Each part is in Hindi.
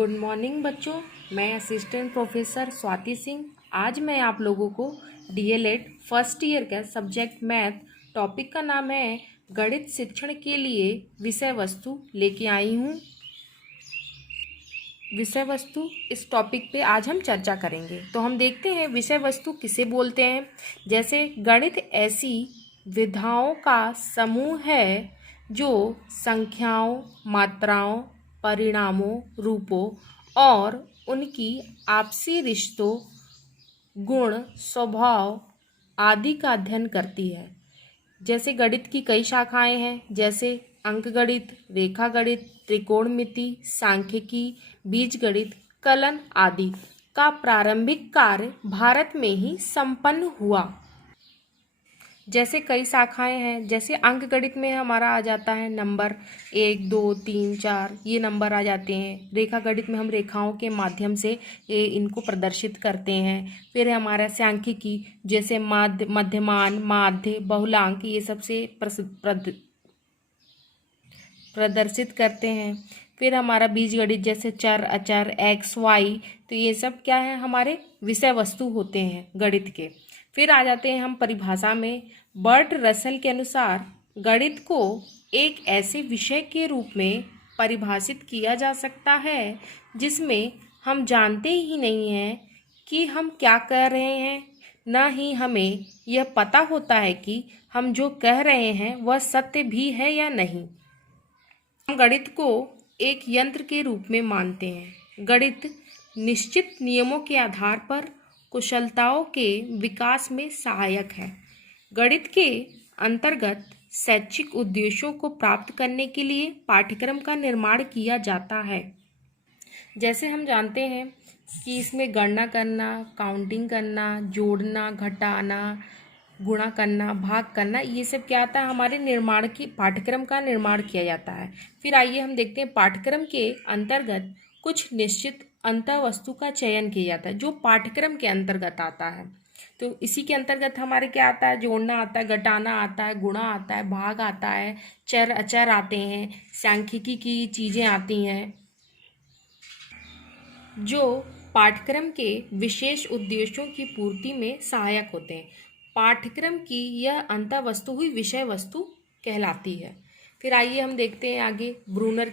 गुड मॉर्निंग बच्चों। मैं असिस्टेंट प्रोफेसर स्वाति सिंह। आज मैं आप लोगों को डीएलएड फर्स्ट ईयर का सब्जेक्ट मैथ टॉपिक का नाम है गणित शिक्षण के लिए विषय वस्तु लेके आई हूँ। विषय वस्तु इस टॉपिक पे आज हम चर्चा करेंगे। तो हम देखते हैं विषय वस्तु किसे बोलते हैं। जैसे गणित ऐसी विधाओं का समूह है जो संख्याओं, मात्राओं, परिणामों, रूपों और उनकी आपसी रिश्तों, गुण, स्वभाव आदि का अध्ययन करती है। जैसे गणित की कई शाखाएं हैं, जैसे अंकगणित, रेखागणित, त्रिकोणमिति, सांख्यिकी, बीजगणित, कलन आदि का प्रारंभिक कार्य भारत में ही संपन्न हुआ। जैसे कई शाखाएं हैं, जैसे अंकगणित में हमारा आ जाता है नंबर 1, 2, 3, 4 ये नंबर आ जाते हैं। रेखागणित में हम रेखाओं के माध्यम से इनको प्रदर्शित करते हैं। फिर हमारा सांख्यिकी जैसे माध्य, मध्यमान, माध्य, बहुलांक ये सबसे प्रदर्शित करते हैं। फिर हमारा बीजगणित जैसे चर, अचर, एक्स, वाई, तो ये सब क्या है, हमारे विषय वस्तु होते हैं गणित के। फिर आ जाते हैं हम परिभाषा में। बर्ट रसल के अनुसार गणित को एक ऐसे विषय के रूप में परिभाषित किया जा सकता है जिसमें हम जानते ही नहीं हैं कि हम क्या कर रहे हैं, न ही हमें यह पता होता है कि हम जो कह रहे हैं वह सत्य भी है या नहीं। हम गणित को एक यंत्र के रूप में मानते हैं। गणित निश्चित नियमों के आधार पर कुशलताओं के विकास में सहायक है। गणित के अंतर्गत शैक्षिक उद्देश्यों को प्राप्त करने के लिए पाठ्यक्रम का निर्माण किया जाता है। जैसे हम जानते हैं कि इसमें गणना करना, काउंटिंग करना, जोड़ना, घटाना, गुणा करना, भाग करना, ये सब क्या आता है, हमारे निर्माण की पाठ्यक्रम का निर्माण किया जाता है। फिर आइए हम देखते हैं पाठ्यक्रम के अंतर्गत कुछ निश्चित अंतःवस्तु का चयन किया जाता है जो पाठ्यक्रम के अंतर्गत आता है। तो इसी के अंतर्गत हमारे क्या आता है, जोड़ना आता है, घटाना आता है, गुणा आता है, भाग आता है, चर अचर आते हैं, सांख्यिकी की चीज़ें आती हैं जो पाठ्यक्रम के विशेष उद्देश्यों की पूर्ति में सहायक होते हैं। पाठ्यक्रम की यह अंतःवस्तु हुई विषय वस्तु कहलाती है। फिर आइए हम देखते हैं आगे। ब्रूनर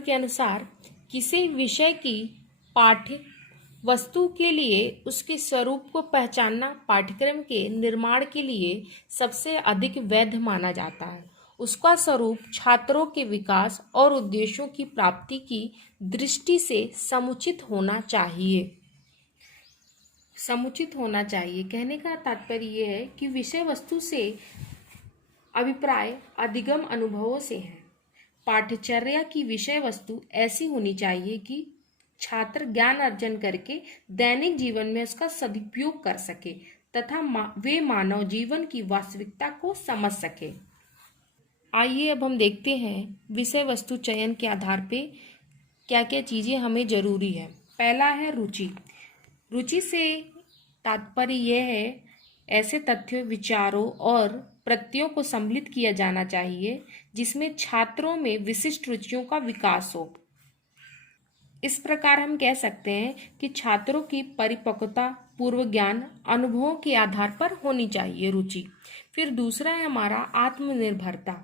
के अनुसार किसी विषय की पाठ्य वस्तु के लिए उसके स्वरूप को पहचानना पाठ्यक्रम के निर्माण के लिए सबसे अधिक वैध माना जाता है। उसका स्वरूप छात्रों के विकास और उद्देश्यों की प्राप्ति की दृष्टि से समुचित होना चाहिए। समुचित होना चाहिए कहने का तात्पर्य यह है कि विषय वस्तु से अभिप्राय अधिगम अनुभवों से है। पाठ्यचर्या की विषय वस्तु ऐसी होनी चाहिए कि छात्र ज्ञान अर्जन करके दैनिक जीवन में उसका सदुपयोग कर सके तथा वे मानव जीवन की वास्तविकता को समझ सके। आइए अब हम देखते हैं विषय वस्तु चयन के आधार पे क्या क्या चीज़ें हमें जरूरी है। पहला है रुचि। रुचि से तात्पर्य यह है ऐसे तथ्यों, विचारों और प्रत्ययों को सम्मिलित किया जाना चाहिए जिसमें छात्रों में विशिष्ट रुचियों का विकास हो। इस प्रकार हम कह सकते हैं कि छात्रों की परिपक्वता, पूर्व ज्ञान, अनुभवों के आधार पर होनी चाहिए रुचि। फिर दूसरा है हमारा आत्मनिर्भरता।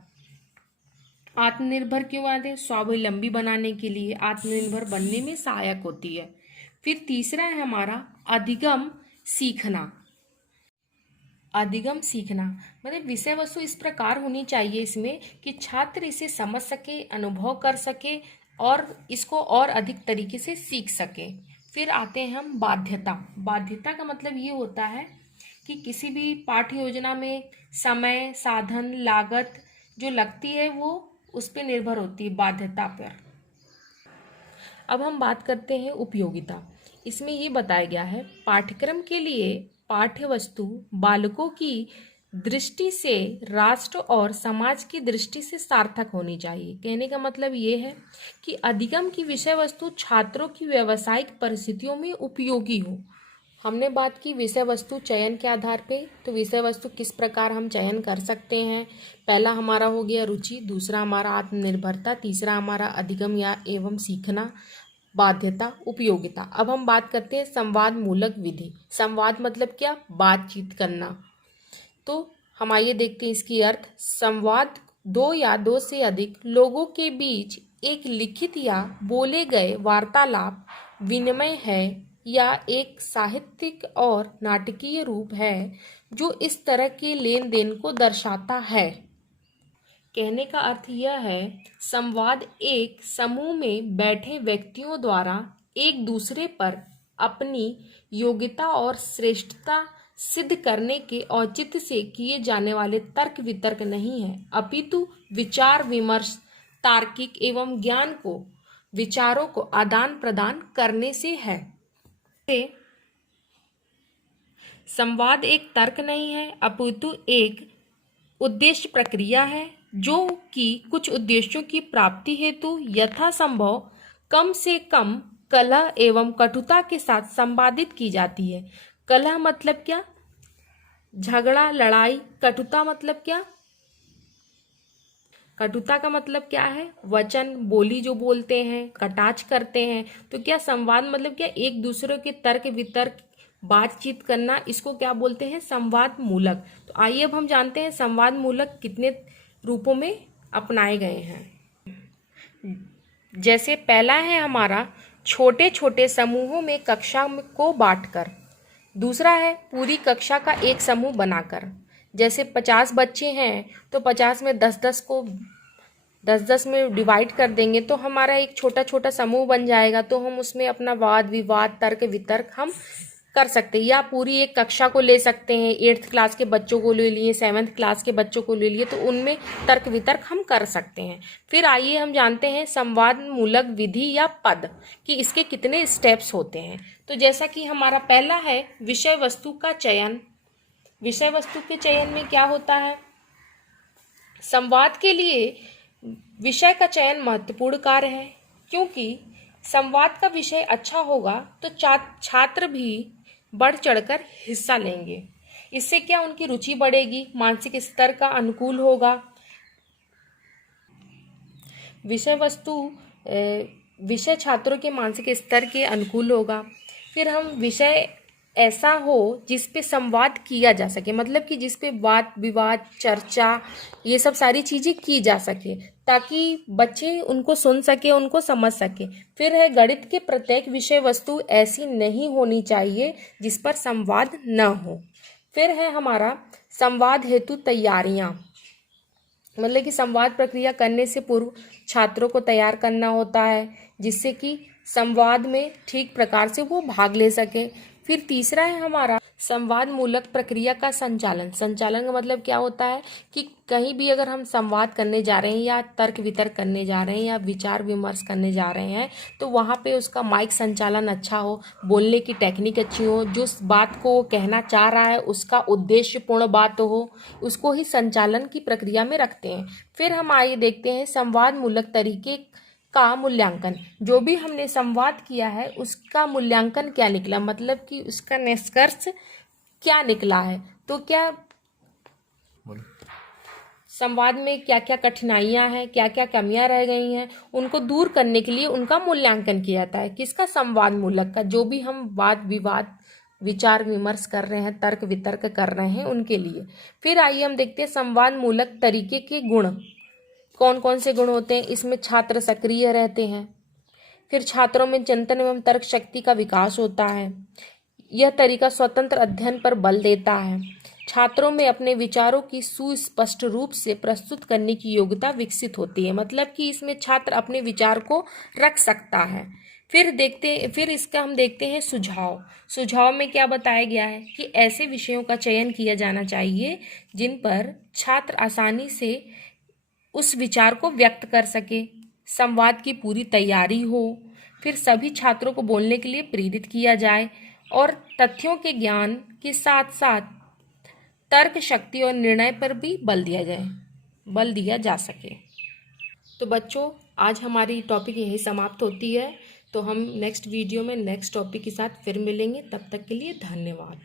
आत्मनिर्भर क्यों आते हैं? स्वावलंबी बनाने के लिए, आत्मनिर्भर बनने में सहायक होती है। फिर तीसरा है हमारा अधिगम सीखना। अधिगम सीखना मतलब विषय वस्तु इस प्रकार होनी चाहिए इसमें कि छात्र इसे समझ सके, अनुभव कर सके और इसको और अधिक तरीके से सीख सके। फिर आते हैं हम बाध्यता। बाध्यता का मतलब ये होता है कि किसी भी पाठ्य योजना में समय, साधन, लागत जो लगती है वो उस पर निर्भर होती है, बाध्यता पर। अब हम बात करते हैं उपयोगिता। इसमें ये बताया गया है पाठ्यक्रम के लिए पाठ्य वस्तु बालकों की दृष्टि से, राष्ट्र और समाज की दृष्टि से सार्थक होनी चाहिए। कहने का मतलब ये है कि अधिगम की विषय वस्तु छात्रों की व्यावसायिक परिस्थितियों में उपयोगी हो। हमने बात की विषय वस्तु चयन के आधार पे। तो विषय वस्तु किस प्रकार हम चयन कर सकते हैं। पहला हमारा हो गया रुचि, दूसरा हमारा आत्मनिर्भरता, तीसरा हमारा अधिगम या एवं सीखना, बाध्यता, उपयोगिता। अब हम बात करते हैं संवाद मूलक विधि। संवाद मतलब क्या, बातचीत करना। तो हम आइए देखते हैं इसकी अर्थ। संवाद दो या दो से अधिक लोगों के बीच एक लिखित या बोले गए वार्तालाप, विनिमय है या एक साहित्यिक और नाटकीय रूप है जो इस तरह के लेन देन को दर्शाता है। कहने का अर्थ यह है, संवाद एक समूह में बैठे व्यक्तियों द्वारा एक दूसरे पर अपनी योग्यता और श्रेष्ठता सिद्ध करने के औचित्य से किए जाने वाले तर्क वितर्क नहीं है, अपितु विचार विमर्श, तार्किक एवं ज्ञान को, विचारों को आदान प्रदान करने से है। संवाद एक तर्क नहीं है, अपितु एक उद्देश्य प्रक्रिया है जो कि कुछ उद्देश्यों की प्राप्ति हेतु यथासंभव कम से कम कलह एवं कटुता के साथ संपादित की जाती है। कलह मतलब क्या, झगड़ा, लड़ाई। कटुता मतलब क्या, कटुता का मतलब क्या है, वचन, बोली जो बोलते हैं, कटाक्ष करते हैं। तो क्या संवाद मतलब क्या, एक दूसरे के तर्क वितर्क, बातचीत करना, इसको क्या बोलते हैं, संवाद मूलक। तो आइए अब हम जानते हैं संवाद मूलक कितने रूपों में अपनाए गए हैं। जैसे पहला है हमारा छोटे छोटे समूहों में कक्षा को बांटकर। दूसरा है पूरी कक्षा का एक समूह बनाकर। जैसे 50 बच्चे हैं तो 50 में 10-10 को 10-10 में डिवाइड कर देंगे तो हमारा एक छोटा छोटा समूह बन जाएगा। तो हम उसमें अपना वाद विवाद, तर्क वितर्क हम कर सकते हैं। या पूरी एक कक्षा को ले सकते हैं, 8th क्लास के बच्चों को ले लिए, 7th क्लास के बच्चों को ले लिए, तो उनमें तर्क वितर्क हम कर सकते हैं। फिर आइए हम जानते हैं संवाद मूलक विधि या पद कि इसके कितने स्टेप्स होते हैं। तो जैसा कि हमारा पहला है विषय वस्तु का चयन। विषय वस्तु के चयन में क्या होता है, संवाद के लिए विषय का चयन महत्वपूर्ण कार्य है, क्योंकि संवाद का विषय अच्छा होगा तो छात्र भी बढ़ चढ़कर हिस्सा लेंगे। इससे क्या, उनकी रुचि बढ़ेगी, मानसिक स्तर का अनुकूल होगा। विषय छात्रों के मानसिक स्तर के अनुकूल होगा। फिर हम विषय ऐसा हो जिस पे संवाद किया जा सके, मतलब कि जिस पे वाद विवाद, चर्चा, ये सब सारी चीजें की जा सके ताकि बच्चे उनको सुन सके, उनको समझ सके। फिर है गणित के प्रत्येक विषय वस्तु ऐसी नहीं होनी चाहिए जिस पर संवाद न हो। फिर है हमारा संवाद हेतु तैयारियां, मतलब कि संवाद प्रक्रिया करने से पूर्व छात्रों को तैयार करना होता है जिससे कि संवाद में ठीक प्रकार से वो भाग ले सके। फिर तीसरा है हमारा संवाद मूलक प्रक्रिया का संचालन। संचालन का मतलब क्या होता है कि कहीं भी अगर हम संवाद करने जा रहे हैं या तर्क वितर्क करने जा रहे हैं या विचार विमर्श करने जा रहे हैं तो वहाँ पे उसका माइक संचालन अच्छा हो, बोलने की टेक्निक अच्छी हो, जो बात को वो कहना चाह रहा है उसका उद्देश्यपूर्ण बात हो, उसको ही संचालन की प्रक्रिया में रखते हैं। फिर हम आइए देखते हैं संवाद मूलक तरीके का मूल्यांकन। जो भी हमने संवाद किया है उसका मूल्यांकन क्या निकला, मतलब कि उसका निष्कर्ष क्या निकला है। तो क्या संवाद में क्या क्या कठिनाइयां हैं, क्या क्या कमियां रह गई हैं, उनको दूर करने के लिए उनका मूल्यांकन किया जाता है। किसका, संवाद मूलक का। जो भी हम वाद विवाद, विचार विमर्श कर रहे हैं, तर्क वितर्क कर रहे हैं, उनके लिए। फिर आइए हम देखते हैं संवाद मूलक तरीके के गुण कौन कौन से गुण होते हैं। इसमें छात्र सक्रिय रहते हैं। फिर छात्रों में चिंतन एवं तर्क शक्ति का विकास होता है। यह तरीका स्वतंत्र अध्ययन पर बल देता है। छात्रों में अपने विचारों की सुस्पष्ट रूप से प्रस्तुत करने की योग्यता विकसित होती है, मतलब कि इसमें छात्र अपने विचार को रख सकता है। फिर इसका हम देखते हैं सुझाव। सुझाव में क्या बताया गया है कि ऐसे विषयों का चयन किया जाना चाहिए जिन पर छात्र आसानी से उस विचार को व्यक्त कर सके, संवाद की पूरी तैयारी हो। फिर सभी छात्रों को बोलने के लिए प्रेरित किया जाए और तथ्यों के ज्ञान के साथ साथ तर्क शक्ति और निर्णय पर भी बल दिया जा सके। तो बच्चों, आज हमारी टॉपिक यही समाप्त होती है। तो हम नेक्स्ट वीडियो में नेक्स्ट टॉपिक के साथ फिर मिलेंगे, तब तक के लिए धन्यवाद।